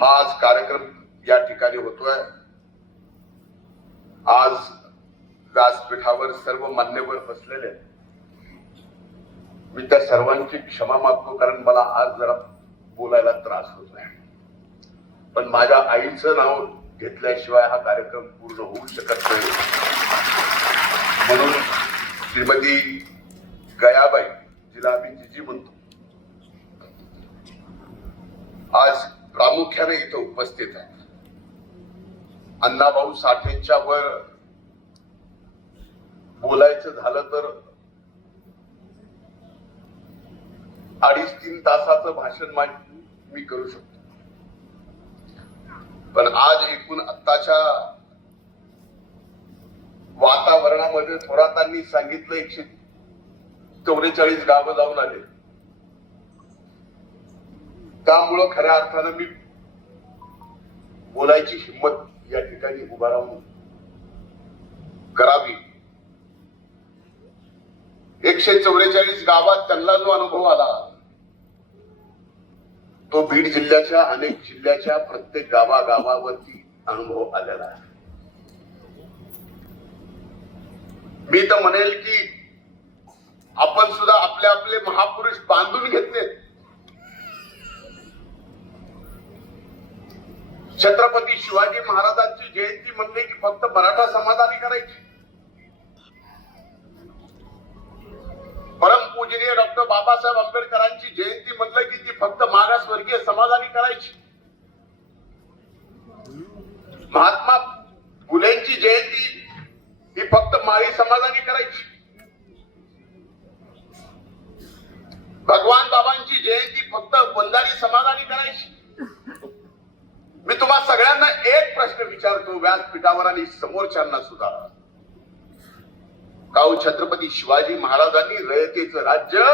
हा आज कार्यक्रम या ठिकाणी होतोय. आज व्यासपीठावर सर्व मान्यवर बसलेले मी त्या सर्वांची क्षमा मागतो कारण मला आज जरा बोलायला त्रास होत आहे. पण माझ्या आईचं नाव घेतल्याशिवाय हा कार्यक्रम पूर्ण होऊ शकत नाही. म्हणून श्रीमती गयाबाई जिला आम्ही जिजी म्हणतो. आज प्रामुख्याने इथं उपस्थित आहे अण्णाभाऊ साठेंच्या वर बोलायचं झालं तर अडीच तीन तासाचं भाषण मी करू शकतो. पण आज एकूण आत्ताच्या वातावरणामध्ये थोरातांनी सांगितलं एकशे चौवेचाळीस गावं जाऊन आले. त्यामुळं खऱ्या अर्थानं मी बोलायची हिंमत या ठिकाणी उभा राहून करावी. एकशे चौवेचाळीस गावात त्यांना जो अनुभव आला तो बीड जिल्ह्याच्या अनेक जिल्ह्याच्या प्रत्येक गावागावावरती अनुभव आलेला आहे. मी तर म्हणेल की आपण सुद्धा आपले आपले महापुरुष बांधून घेतलेत. छत्रपती शिवाजी महाराजांची जयंती म्हणले की फक्त मराठा समाजाने करायची. परमपूजनीय डॉक्टर बाबासाहेब आंबेडकरांची जयंती म्हणलं की ती फक्त मागासवर्गीय समाजाने करायची. महात्मा फुलेंची जयंती ही फक्त माळी समाजाने करायची. भगवान बाबांची जयंती फक्त बंधारी समाजाने करायची. एक प्रश्न विचारतो व्यासपीठावर आणि समोरच्यांना सुद्धा. काऊ छत्रपती शिवाजी महाराजांनी रयतेचं राज्य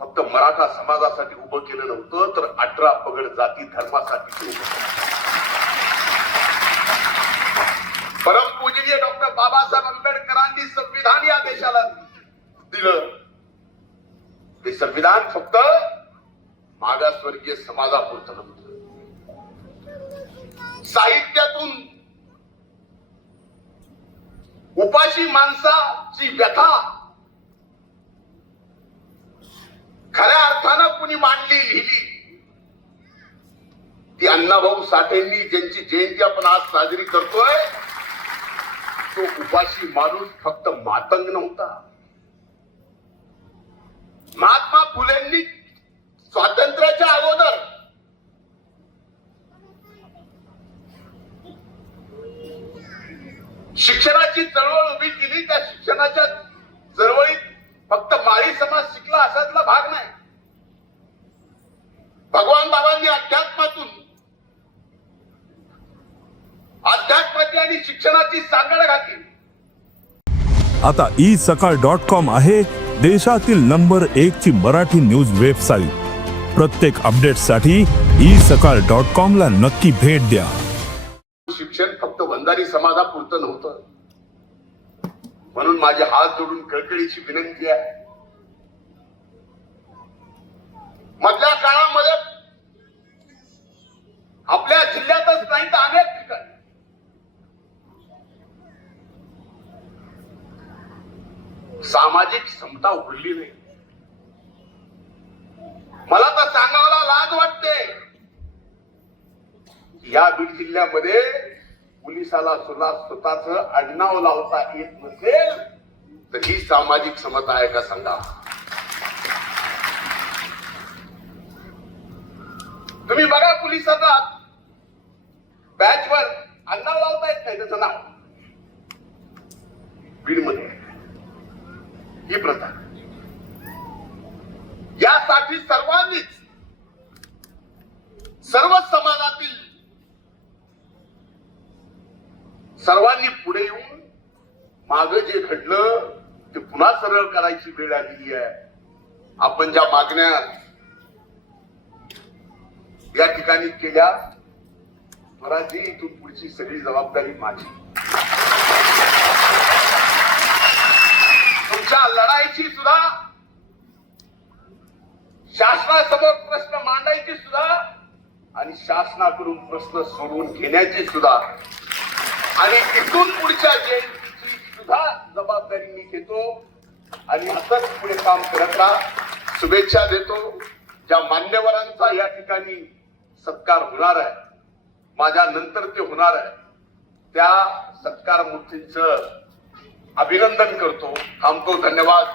फक्त मराठा समाजासाठी उभं केलं नव्हतं तर अठरा पगड जाती धर्मासाठी परम पूजनीय परमपूजनीय डॉक्टर बाबासाहेब आंबेडकरांनी संविधान या देशाला दिलं. ते संविधान फक्त मागासवर्गीय समाजापुरतं नव्हतं. साहित्यातून उपाशी माणसाची व्यथा खऱ्या अर्थानं कुणी मांडली लिहिली? ती अण्णाभाऊ साठेंनी ज्यांची जयंती आपण आज साजरी करतोय तो उपाशी माणूस फक्त मातंग नव्हता. महात्मा फुलेंनी स्वातंत्र्याच्या शिक्षणाची चळवळ उभी केली त्या शिक्षणाच्या चळवळीत फक्त माळी समाज शिकला असातला भाग नाही. भगवान बाबांनी अध्यात्मातून अध्यात्माची आणि शिक्षणाची सांगड घातली. आता ई सकाळ डॉट कॉम आहे देशातील नंबर एक ची मराठी न्यूज वेबसाईट प्रत्येक अपडेटसाठी ई सकाळ डॉट कॉम ला नक्की भेट द्या. शिक्षण फक्त वंजारी समाजापुरतं नव्हतं. म्हणून माझे हात जोडून कळकळीची विनंती आहे. मधल्या काळामध्ये आपल्या जिल्ह्यातच नाही तर अनेक ठिकाणी. सामाजिक समता उघडली नाही. मला तर सांगायला लाज वाटते. या बीड जिल्ह्यामध्ये पोलिसाला सुद्धा स्वतःच आडनाव लावता येत नसेल तर ही सामाजिक समता आहे का सांगा? तुम्ही बघा पोलिसांना. बॅचवर आडनाव लावता येत नाही त्याचं नाव. बीडमध्ये. ही प्रथा. यासाठी सर्वांनीच सर्व सर्वांनी पुढे येऊन माग जे घडलं ते पुन्हा सरळ करायची वेळ आलेली आहे. आपण ज्या मागण्या या ठिकाणी केल्या स्वराजी इथून पुढची सगळी जबाबदारी माझी. तुमच्या लढाईची सुद्धा शासनासमोर प्रश्न मांडायची सुद्धा आणि शासनाकडून प्रश्न सोडवून घेण्याची सुद्धा आणि इथून पुढच्या जयंतीची सुद्धा जबाबदारी मी घेतो. आणि असंच पुढे काम करत राहा. शुभेच्छा देतो. ज्या मान्यवरांचा या ठिकाणी सत्कार होणार आहे माझ्या नंतर ते होणार आहे त्या सत्कार मूर्तींच अभिनंदन करतो. थांबतो. धन्यवाद.